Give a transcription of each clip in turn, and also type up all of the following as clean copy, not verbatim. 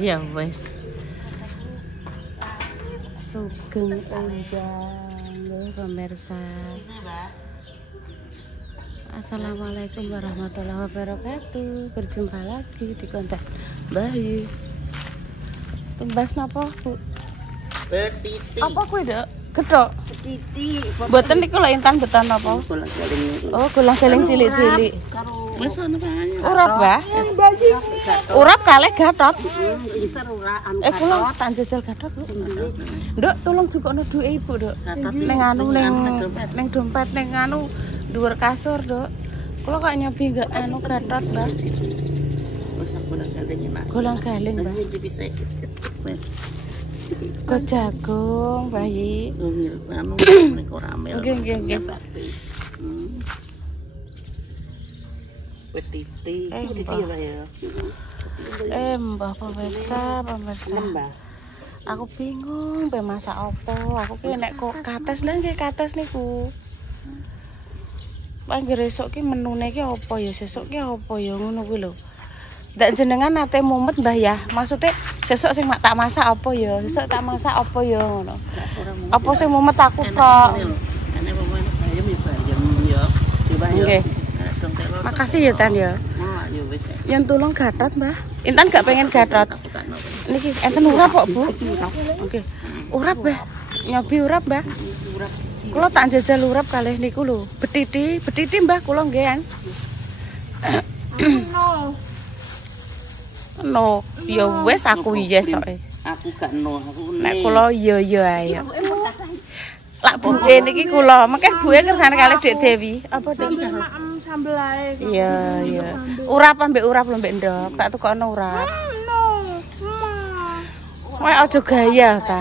Ya wes. Sugeng enjang pemirsa. Assalamualaikum warahmatullahi wabarakatuh. Berjumpa lagi di konten Bayu. Tumbas napa, Bu? Petiti. Apa kuwi, Dok? Gethok. Petiti. Mboten niku lek intan beton napa? Oh, golang-galing cilik-cilik. Wis ana banyak. Urap, Mbah. Urap kalih gathot. Isar ora anu. Kula tak njajal gathot, Bu. Nduk, tolong jukokno duwe Ibu, Dok. Ning anu ning dompet ning anu dhuwur kasur, Dok. Kula kok nyobi enggak anu gathot, Mbah. Wis golang-galing enak. Golang-galing, Mbah. Bisa wis. Kok jagung, bayi. Anu nek ora amel. Nggih. Petiti. Mbah pemirsa. Aku bingung be masak apa. Aku ki nek kok kates lha nggih kates niku. Panggih esuk ki menune ki apa ya, sesuk ki apa ya ngono kuwi lho. Ndak jenengan nate mumet Mbah ya. Maksudnya sesuk sing tak masak apa ya? Sesuk tak masak apa ya ngono. Apa sing mumet aku kok. Nek pemain bayam ya. Nggih. Makasih ya Tan ya. Ya wis. Yen tulung gathot, Mbah. Intan gak pengen gathot. Niki enten urap kok, Bu. Oke. Urap, Mbah. Nyobi urap, Mbah. Urap. Kula tak njajal urap kalih niku lho. Betiti, Mbah kula nggih. No, ya wis aku yes kok. Aku gak no, aku Nek kula ya ayo. Lak buke niki kula, mengke buke kersane kalih Dik Dewi. Apa Dik? Sambel ae. Iya. Urap ambek urap lho mbek ndok, tak tukokno urap. Kowe aja gaya ta.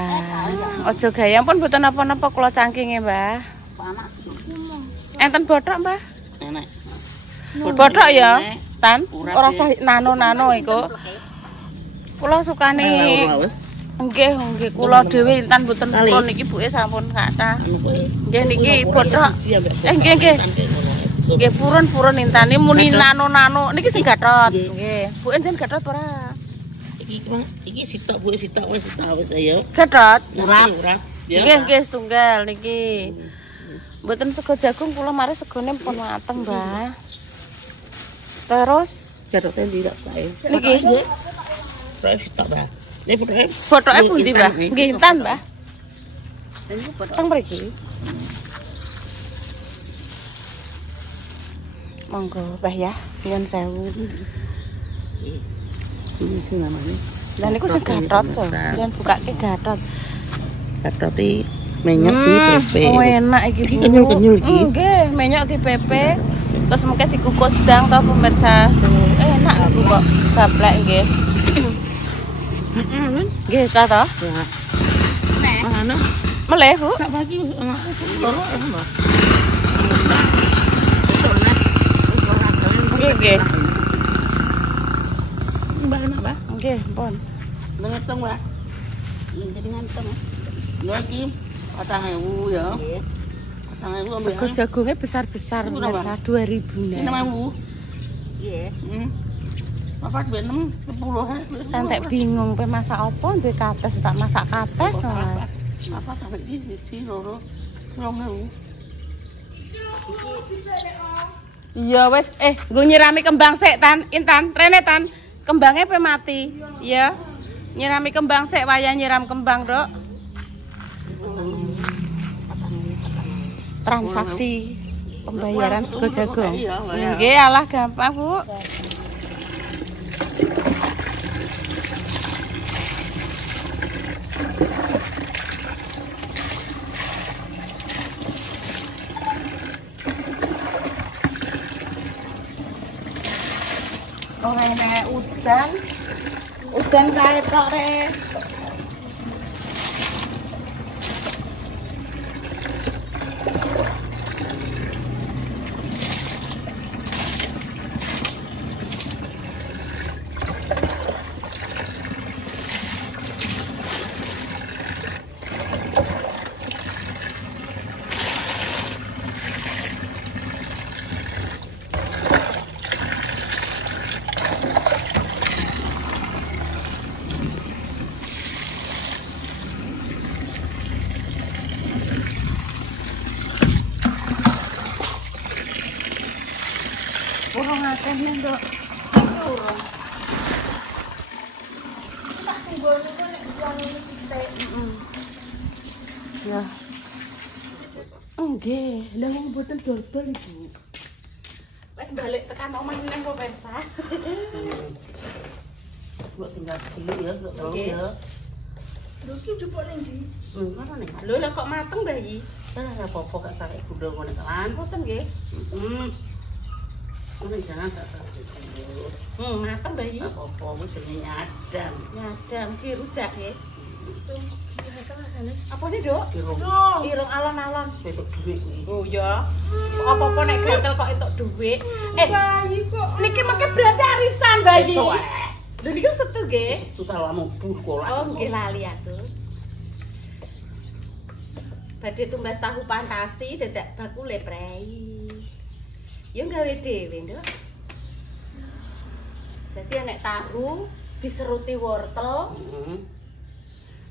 Aja gaya pun mboten napa-napa kula cangkinge, Mbah. panas. Enten bothok, Mbah? Enak. Bothok ya, Tan. Ora sah nano-nano iku. Kula sukane nggih kula dhewe Intan mboten kula niki buke sampun kathah. Nggih niki bothok. Nggih. Nggih purun Intane muni nano-nano niki sing gathot. Nggih. Buke njen gathot ora? Iki sitok Bu, sitok wis ayo. Gathot. Urap. Nggih setunggal niki. Mboten sego jagung kula mari segone pun mateng, Mbah. Terus Gathotnya tidak bae. niki Terus sitok, Mbak. bothoke pundi, Mbah? Nggih Intan, Mbah. Teng mriki. Monggo, Mbah ya. Nyuwun sewu. Ini sih namanya. Lah niku sing gathot to. Yen bukake gathot. Gathot iki menyok di pepe. Oh enak iki, Bu. Kenyul-kenyul iki. Nggih, menyok di pepe. Terus mengke dikukus sedang to pemirsa. Enak lho kok gaplek nggih. Nggih, cah to? Nek. Mana? Meleh, Bu. Tak bagi tolong ya, Mbak. Nggih. Mbak enak, Mbak. Nggih, pun. Ngenteng, Mbak. Jadi ngenteng. Lagi 4.000 ya. 4.000 ambil. Sego jagungnya besar-besar pemirsa 2000 Ini nah. 6.000. Iya. Apa 6 10. Santek bingung pe masak apa duwe kates tak masak kates wae. Apa sampai di loro. 2.000. Iya wis nggo nyirami kembang sik Tan, Intan, Rene Tan. Kembangnya pe mati. Ya. Nyirami kembang sik wayah nyiram kembang, Dok. Transaksi pembayaran sego jagung. Nggih, alah gampang, Bu. Ora enek udan kae tok rek. makannya dok. Urung. Tak tunggu dulu nek buang ini titik. Ya. Nggih, lha wong mboten dodol Ibu. Wes balik tekan omah nang pemirsa. Mbok tinggal cilik ya, sok tolong ya. Lho ki jupuk ning ndi? Ngono nek. Lho lah kok mateng bayi? Ora apa-apa gak sakit gundul ngene kan. Mboten nggih. Ngono jangan gak sakit gundul. Mateng bayi. Apa-apa kuwi jenenge nyadam. Nyadam ki rujak nggih. Apa nih dok? Irung alon-alon. Besok duit kuwi. Oh ya. Apa-apa nek gatel kok entuk duit. Bayi kok. Niki mengke berarti arisan bayi. Besok Lho niki setu nggih. Setu salwamu sekolah. Oh nggih lali aku. Badhe tumbas tahu fantasi dadak bakule prei. Ya gawe dhewe, Nduk. Dadi nek tahu diseruti wortel.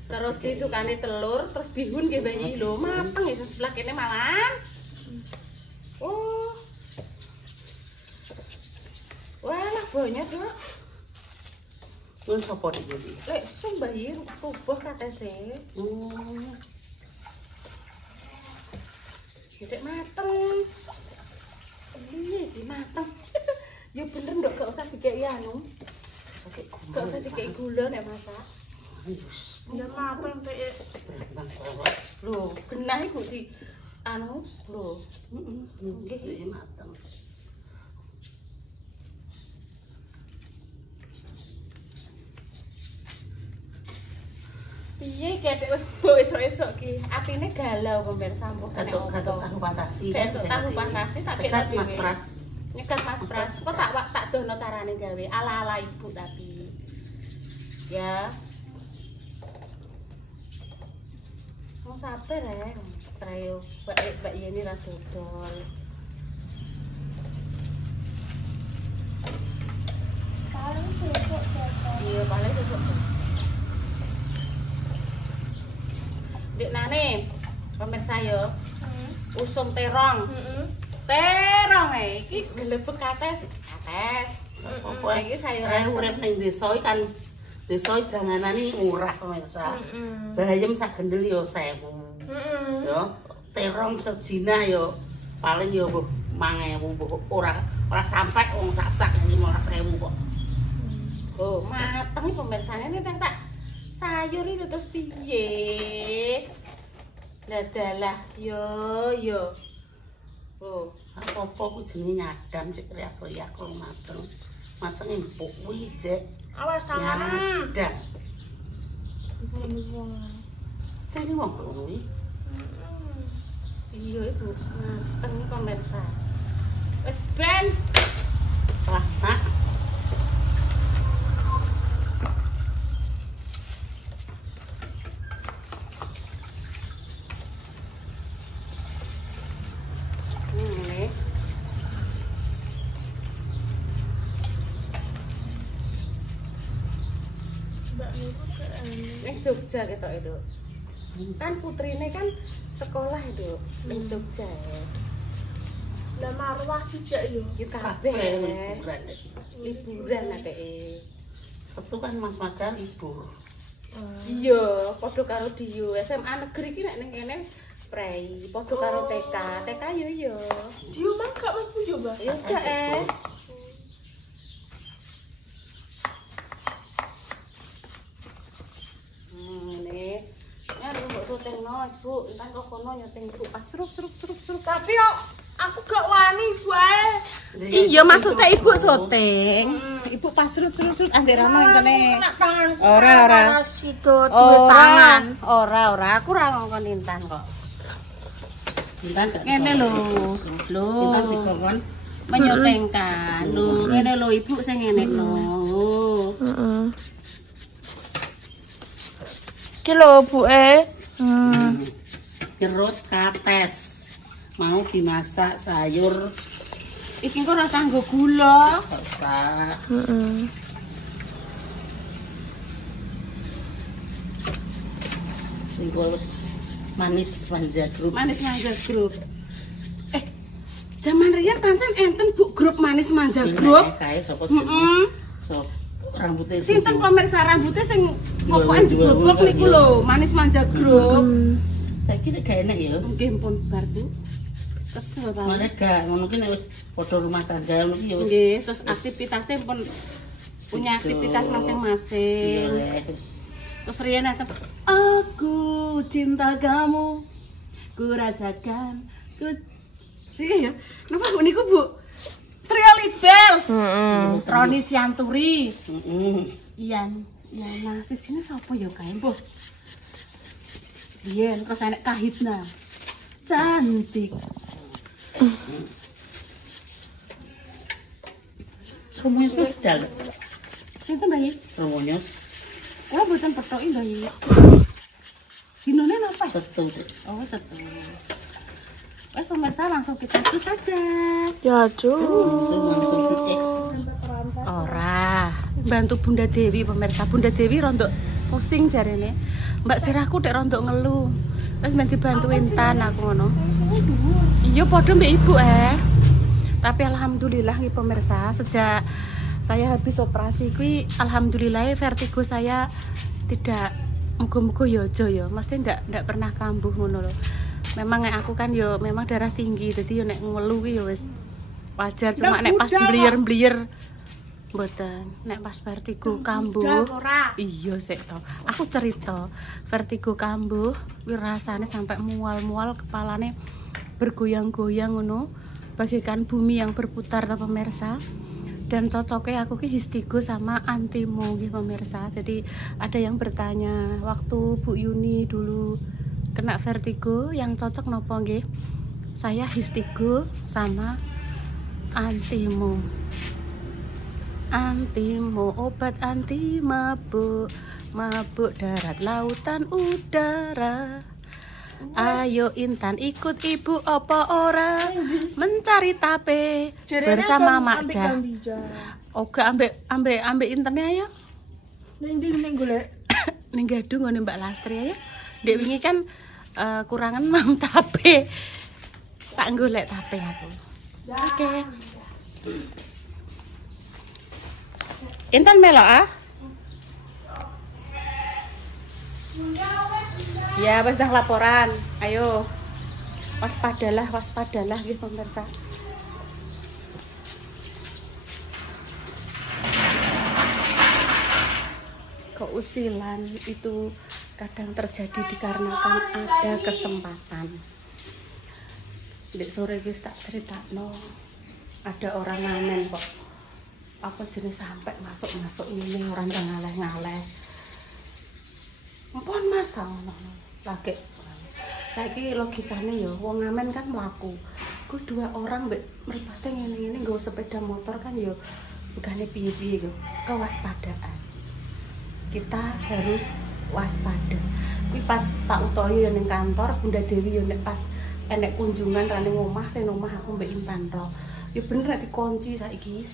Terus disukani telur, terus bihun nggih bayi lho, mateng ya sebelah kene malan. Oh. Walah banyak, Dok. Kuwi sapa iki? Lek sum bayi tubuh katese. Dedek mateng. Iya, di mateng. Ya bener Ndok, gak usah dikeki anu. Gak usah dikeki gula nek masak. Wis. Ya mateng pek. Lho, genah iku di anu lho. Nggih, mateng. Piye kedek wis esuk-esuk ki. Atine galau pemirsa sampun kene opo. Tahu fantasi. Tahu fantasi tak kek Mas Pras. Nyekat Mas Pras. Kok tak dono carane gawe ala-ala ibu tapi. Ya. Wong sabar ya. Trayo Mbak Yeni ra dodol. Paling sesuk dodol. Iya, paling sesuk. Dik nane, pemirsa yo. Usum terong. Terong iki gelebek kates. Apa iki sayuran urip ning desa kan desa janganane murah pemirsa. Bayem sak gendel yo 1000. Yo, terong sejina yo paling yo 5000 ora sampai wong sak iki 15000 kok. Oh, mateng iki pemirsane nek tak sayur itu terus piye? Dadalah yo. Oh, apa-apa ku jenenge nyadam sik riak-riak kok mateng. Mateng empuk kuwi, Jek. Awas tangan. Nyadam. Ini wong kuwi. Iya, Ibu. Mateng pemirsa. Wis ben. Lah, Nak. Jogja ketok itu. Kan putrine kan sekolah itu ning Jogja ya. Lah marwah dijak yo. Ya kabeh liburan ateke. Sabtu kan Mas Magar libur. Iya, padha karo Dio. SMA negeri ki nek ning kene prei, padha karo TK. TK yo. Dio mah gak mlebu yo, Mbak. Ya gak syutingno Ibu, entar kok kono nyuting Ibu pas seruk. Tapi yo aku gak wani Ibu ae. Iya maksudnya Ibu syuting. Ibu pas seruk anderano intene. Ora. Situ duwe tangan. Ora, aku ora ngongkon Intan kok. Intan gak. Ngene lho. Intan dikongkon menyutingkan. Lho, ngene lho Ibu sing ngene lho. Iki lho buke. Jeruk kates mau dimasak sayur iki kok ora kanggo gula usah sing wis manis manja grup Zaman riyen pancen enten Bu grup manis manja grup. Kae sapa jenenge? Sop rambutnya sinten pemirsa rambutnya sing pokoke dibobok niku lho, manis manja grup. Saiki nek gak enak ya. Nggih pun bar Bu. Kesel ta. Mana gak ngono ki nek wis padha rumah tangga ngono ki ya wis. Nggih, terus aktivitasnya pun punya aktivitas masing-masing. Terus riyen enten aku cinta kamu. Ku rasakan ku iya ya. Napa Bu niku Bu? Trio Libels. Roni Sianturi. Iyan nah sijine sapa ya kae, Bu? Biyen terus enek Kahitna. Cantik. Semuanya sudah. Sinten Bayi? Semuanya. Kula mboten pethoki Bayi. Dinone napa? Setu. Oh, setu. Wes pemirsa langsung kita cus saja. Ya, cus. Langsung ke X. Ora, bantu Bunda Dewi pemirsa. Bunda Dewi rondok pusing jarene. Mbak Sirahku dek rondok ngeluh. Wes men dibantuin Tan aku ngono. Iya padha mbek Ibu Tapi alhamdulillah nih pemirsa, sejak saya habis operasi kuwi alhamdulillah vertigo saya tidak muga-muga yo aja ya. Mesti ndak pernah kambuh ngono lho. Memang nek aku kan yo memang darah tinggi, jadi yo nek ngelu ki yo wis wajar, cuma nek pas bliyer-bliyer mboten. Nek pas vertigo kambuh. Iya sik to. Aku cerita, vertigo kambuh kuwi rasane sampai mual-mual, kepalane bergoyang-goyang ngono, bagaikan bumi yang berputar to pemirsa. Dan cocoknya aku ki histigo sama antimo nggih pemirsa. Jadi ada yang bertanya, waktu Bu Yuni dulu kena vertigo yang cocok nopo nggih? Saya histigo sama antimo. Antimo obat anti mabuk, mabuk darat, lautan, udara. Ayo Intan ikut Ibu apa ora mencari tape bersama Mak Jah. Oga ambek Intannya ayo. Ning golek. Ning Gadung ngene Mbak Lastri ya. Dek wingi kan kurangan mam tape. Tak golek tape aku. Oke. Intan melok Ya, pas dah laporan. Ayo. Waspadalah nggih pemirsa. Keusilan itu kadang terjadi dikarenakan ada kesempatan. Dek sore wis tak critakno. Ada orang ngamen kok. Apa jenis sampai masuk ini orang ngaleh-ngaleh. Ampun Mas ta ngono. Lagi saiki logikane ya wong ngamen kan mlaku. Ku dua orang mbek mripate ngene-ngene nggawa sepeda motor kan ya bukane piye-piye yo. Kewaspadaan. Kita harus waspada. Kuwi pas Pak Utoyo ya ning kantor, Bunda Dewi ya nek pas enek kunjungan rane omah, sing omah aku mbek Intan ro. Ya bener nek dikunci saiki.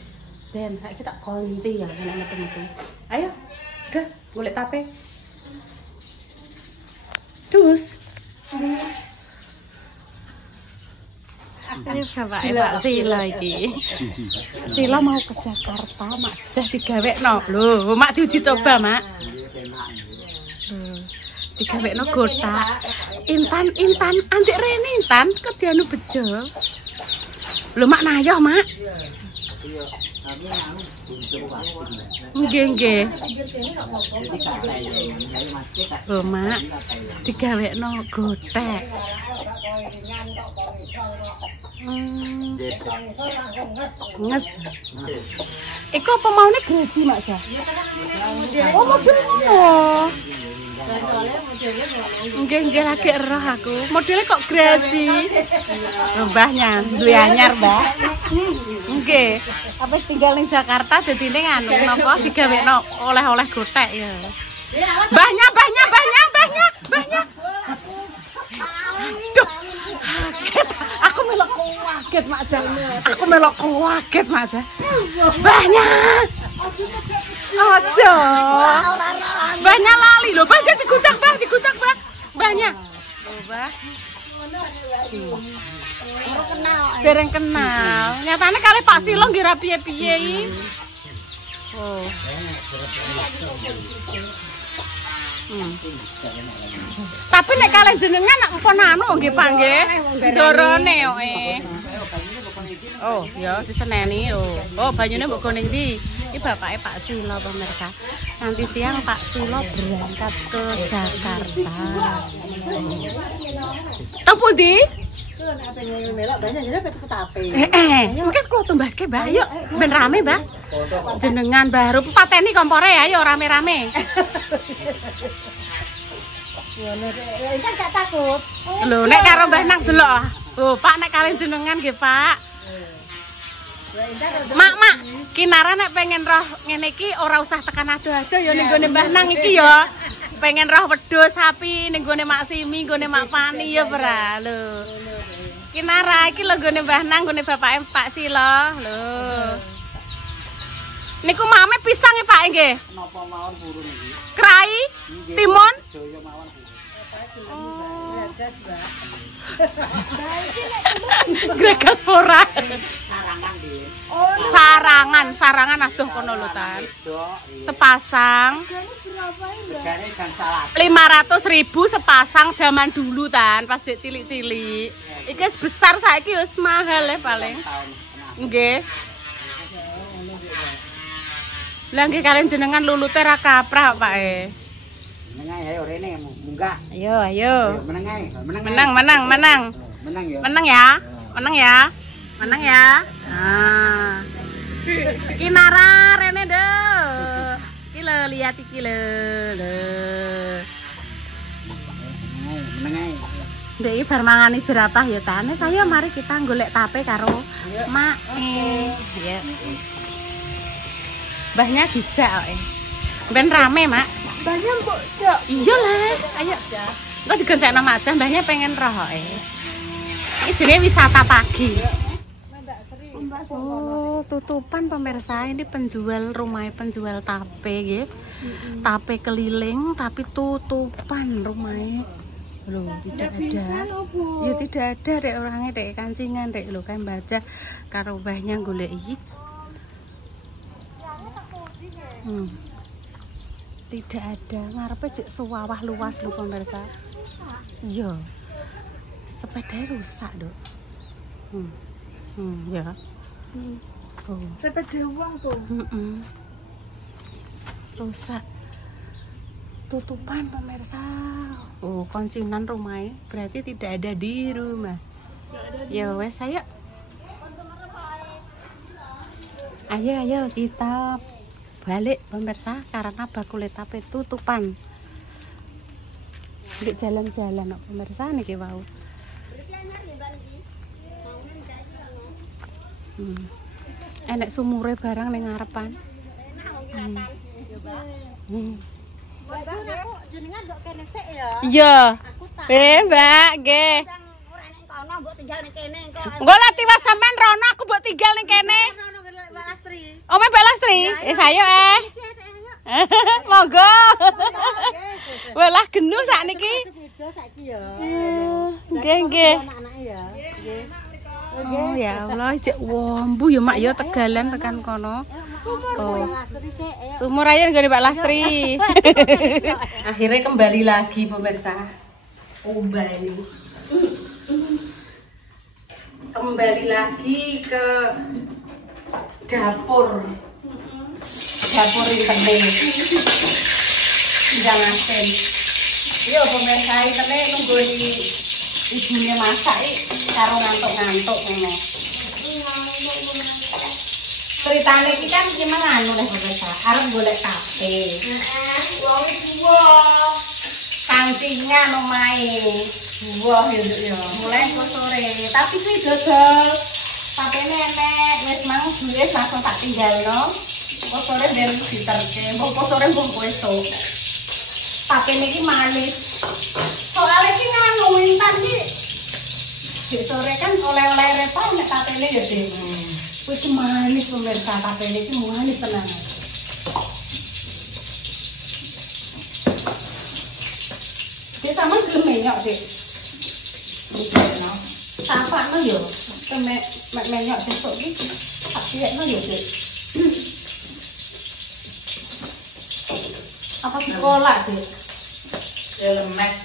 Ben, saiki tak kunci ya nek metu-metu. Ayo. Udah, golek tape. Cus. Ini Pak Sila iki. Sila mau ke Jakarta, Mak Jah digawekno. Lho, Mak diuji coba, Mak. Digawekno gotak. Intan, antik rene Intan kedianu bejo. Lho, Mak nayoh, Mak. Nggih. Lho, Mak, digawekno gotek. Nges. Iku apa maune gaji, Mak Jah? Oh, mobil ngono. Nggih lagi eroh aku. Modelnya kok graji. Mbahnya duwe anyar, Mbah. Nggih. Apa tinggal ning Jakarta dadine nganu napa digawekno oleh-oleh gotek ya. Mbahnya. Aduh. Kaget. Aku melok kaget, Mak Jah. Mak Jah. Mbahnya. Ojo. Mbahnya lali lho, Mbah digudak, Mbah. Mbahnya. Mbah. Dereng kenal. Nyatane kali Pak Silo nggih ra piye-piye iki. Oh. Tapi nek kalian jenengan pun anu nggih Pak nggih. Dorone kok. Oh, ya diseneni lho. Oh, banyune mbok gone ndi? Iki bapake Pak Silo pemirsa. Nanti siang Pak Silo berangkat ke Jakarta. Tempu ndi? Mungkin kalau tumbaske Mbak, yuk ben rame Mbak. Jenengan baru pateni kompore ayo rame-rame. Kan gak takut. Lho nek karo Mbah Nang delok. Oh, Pak nek kalian jenengan nggih, Pak. Mak, Kinara nek pengen roh ngene iki ora usah tekan ado-ado ya ning gone Mbah Nang iki ya. Pengen roh wedhus sapi ning gone Mak Simi, gone Mak Pani ya ora lho. Kinara iki lho gone Mbah Nang, gone bapake Pak Silo lho. Niku mame pisang ya Pak nggih. Napa mawon burung iki? Krai, timun. Joyo mawon. Gregas pora. Sarangan nggih. Sarangan aduh kono lho Tan. Sepasang. Regane gang salah. 500.000 sepasang zaman dulu Tan, pas cilik-cilik. Iki wis besar saiki wis mahal ya paling. Nggih. Lah nggih kalian jenengan lulute ra kaprah Pak e. Meneng ayo rene munggah. Ayo. Meneng ae. Menang. Menang ya. Menang ya. Nah. Kinara rene deh. Iki lho lihat iki lho. Meneng ae. Ndek bar mangani jerapah ya Tan. Saya mari kita golek tape karo Mak. Ya. Mbahnya dijak kok. Ben rame, Mak. Mbahnya mbok jak. Iya lah, ayo. Engko digencekno Mak aja, mbahnya pengen roh kok. Ini jenenge wisata pagi. Oh, tutupan pemirsa, ini penjual rumah penjual tape nggih. Tape keliling tapi tutupan rumahnya. Loh, tidak ada. Ya tidak ada dek orangnya dek kancingan dek lho kan baca karo mbahnya golek iki. Tidak ada, ngarepe jek sewawah luas lho pemirsa. Iya. Sepedanya rusak, Dok. Ya. Sepeda uang tuh. Rusak. Tutupan pemirsa. Oh, kuncinan rumahnya berarti tidak ada di rumah. Ya wes ayo. Ayo kita balik pemirsa karena bakule tape tutupan. Di jalan-jalan pemirsa niki wau. Enek sumure barang ning ngarepan. Jenengan kok kene sik ya? Iya. Mbak, nggih. Ora nek kono mbok tinggal ning kene engko. Engko lah tiwas sampean rono aku mbok tinggal ning kene. Rono Mbak Lastri. Oh, Mbak Lastri. Sayo Monggo. Welah genu sakniki. Saiki ya. Nggih. Anak-anake ya. Nggih. Oh ya Allah, cek wombu ya Mak ya tegalan tekan kono. Oh. Sumur aja nggak Mbak Lastri. Akhirnya kembali lagi pemirsa. Kembali lagi ke dapur. Dapur intene. Jangan sen. Iya pemirsa intene nunggu ibunya masak karo ngantuk-ngantuk ngono. Ceritane iki kan gimana anu lho pemirsa, arep golek tape. Wong tuwa. Kancingan omahe. Wah ya mulai sore, tapi kuwi dodol. Tapene enek, wis mang duwe langsung tak tinggalno. Kok sore ben diterke, kok sore mbok esuk. Tapene iki manis. Soale iki nganu intan iki. Sore kan oleh-oleh repa nek tapene ya Dik. Kuwi manis pemirsa, tapene iki manis tenan. Dik sama gelem nyok, Dik. Iki no. Sapakno yo, mek menyok sesuk iki. Tak piekno yo, Dik. Apa sekolah, Dik? Lemes.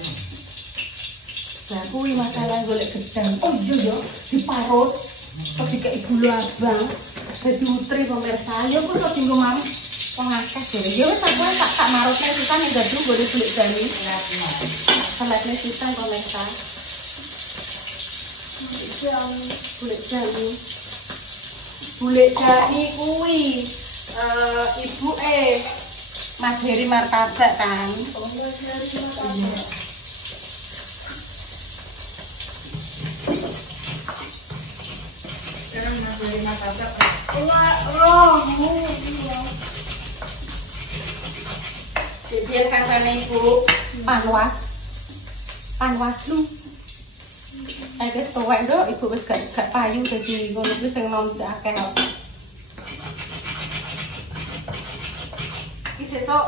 Lah kuwi masalah golek gedang. Oh iya yo, diparut. Kok dikek gula abang. Dadi utri pemirsa. Ya kok kok dinggo mam. Wong akeh jare. Ya wis tak marutne sisan nek gadu boleh beli jani. Salatnya sisan pemirsa. Golek jani kuwi ibuke Mas Heri Martabak kan. Oh, Mas Heri Martabak. Sekarang Mas Heri Martabak. Biar katanya ibu panwas lu. Saya guys tuwek do, ibu wis gak payu jadi ngono kuwi sing nom akeh kok. Iki sesuk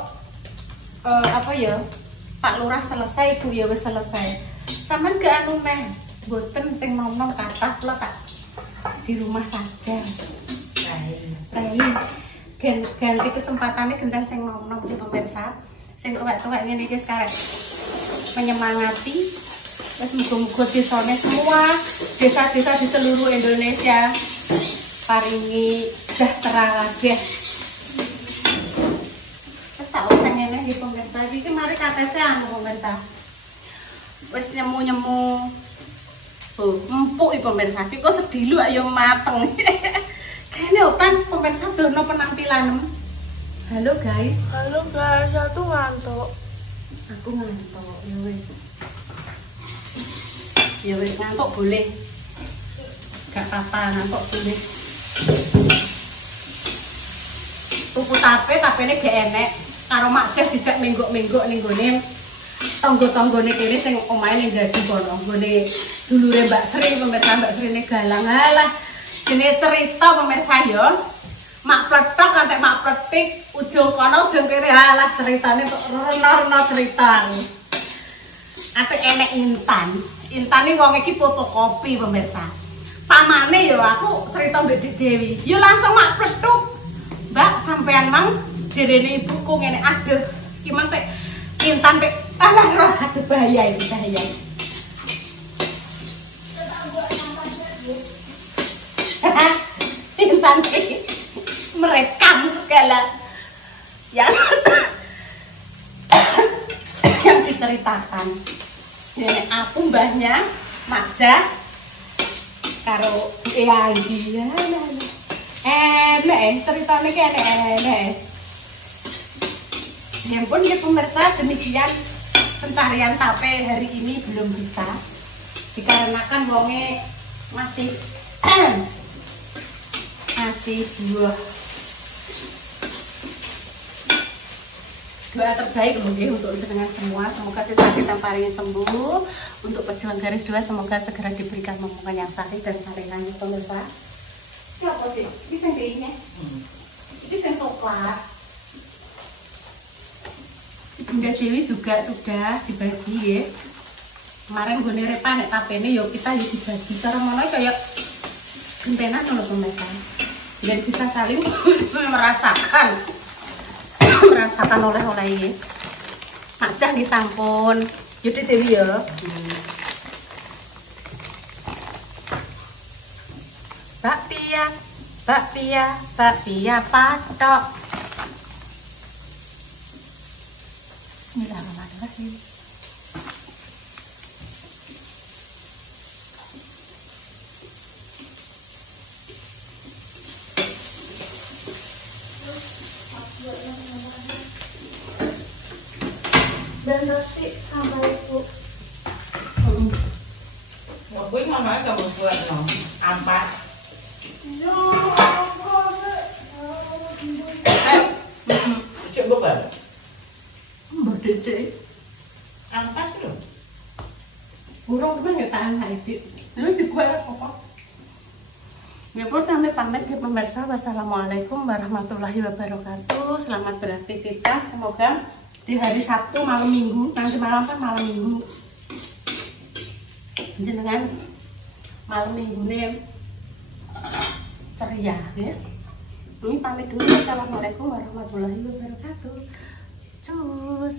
apa ya? Pak Lurah selesai, Ibu ya wis selesai. Sampeyan gak anu meh, mboten sing nom-nom kathah lho Kak. Di rumah saja. Ganti kesempatannya gendang sing nom-nom di pemirsa. Sing tuwek-tuwek ngene iki sekarang menyemangati. Terus muga-muga desane semua desa-desa di seluruh Indonesia paringi sejahtera kabeh. Wis tak usah ngene iki pemirsa. Iki mari katese anu pemirsa. Wis nyemu-nyemu. Oh, empuk iki pemirsa. Iki kok sedilu ayo mateng. Kayaknya opan pemirsa dono penampilan. Halo guys, aku ngantuk. Aku ngantuk, ya wis ngantuk boleh. Gak apa-apa ngantuk boleh. Tuku tapene gak enek. Karo Mak Ceh dijak menggok-menggok ning gone tangga-tanggane kene sing omahe ning Dadi kono. Nggone dulure Mbak Sri, pemirsa Mbak Srine galang. Halah, jenenge cerita pemirsa ya. Mak pletok kantek mak pletik, ujung kono ujung kene halah ceritane kok rono-rono cerita. Apik enek Intan. Intan iki wong iki fotokopi pemirsa. Pamane ya aku cerita mbek Dewi. Ya langsung mak pletuk. Mbak sampean mang jerene ibuku ngene aduh. Ki mang pek Intan pek alah roh aduh bahaya iki bahaya. Intan iki merekam segala yang diceritakan. Ini aku mbahnya Makja karo Eanggi ya. Enek ceritane ki enek. Ya pun ya pemirsa, demikian pencarian tape hari ini belum bisa dikarenakan wonge masih doa terbaik mungkin untuk jenengan semua. Semoga kita paringi sembuh. Untuk pejuang garis 2 semoga segera diberikan momongan yang sahih dan saringan pemirsa. Siapa sih? Ini sing ini. Ini sing coklat. Bunda Dewi juga sudah dibagi ya. Kemarin gue nerepa nek tapene yo kita yo dibagi. Cara mana kayak gentenan lho pemirsa. Dan bisa saling merasakan oleh-oleh ini. Makjah nggih sampun. Yudi Dewi ya. Bakpia patok. Bismillahirrahmanirrahim. Dan roti sama ibu. Một quý ngon nói cho một vườn nó ampas. Chuyện bốc à? Berdiri. Ampas tuh. Burung gue nggak tahan itu. Lalu di gue apa? Ya pun kami pamit ke pemirsa. Wassalamualaikum warahmatullahi wabarakatuh. Selamat beraktivitas. Semoga di hari Sabtu malam Minggu, nanti malam kan malam Minggu, jenengan malam minggunya ceria ya. Ini pamit dulu. Assalamualaikum warahmatullahi wabarakatuh. Cus.